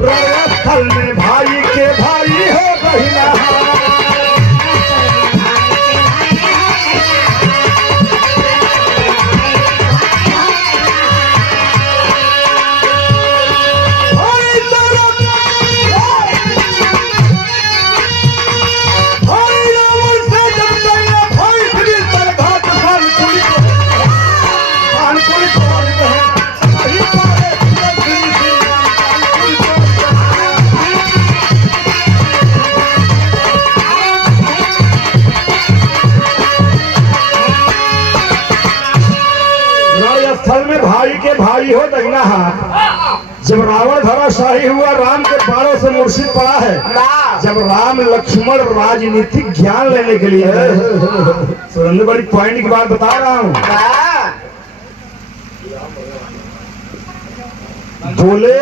स्थल में भाई के भाई हो बहिना। स्थल में भाई के भाई हो दहिना हाथ। जब रावण धराशाही हुआ, राम के पारों से मुर्शिद पड़ा है। जब राम लक्ष्मण राजनीतिक ज्ञान लेने के लिए सुरेंद्र बड़ी पॉइंट की बात बता रहा हूँ। बोले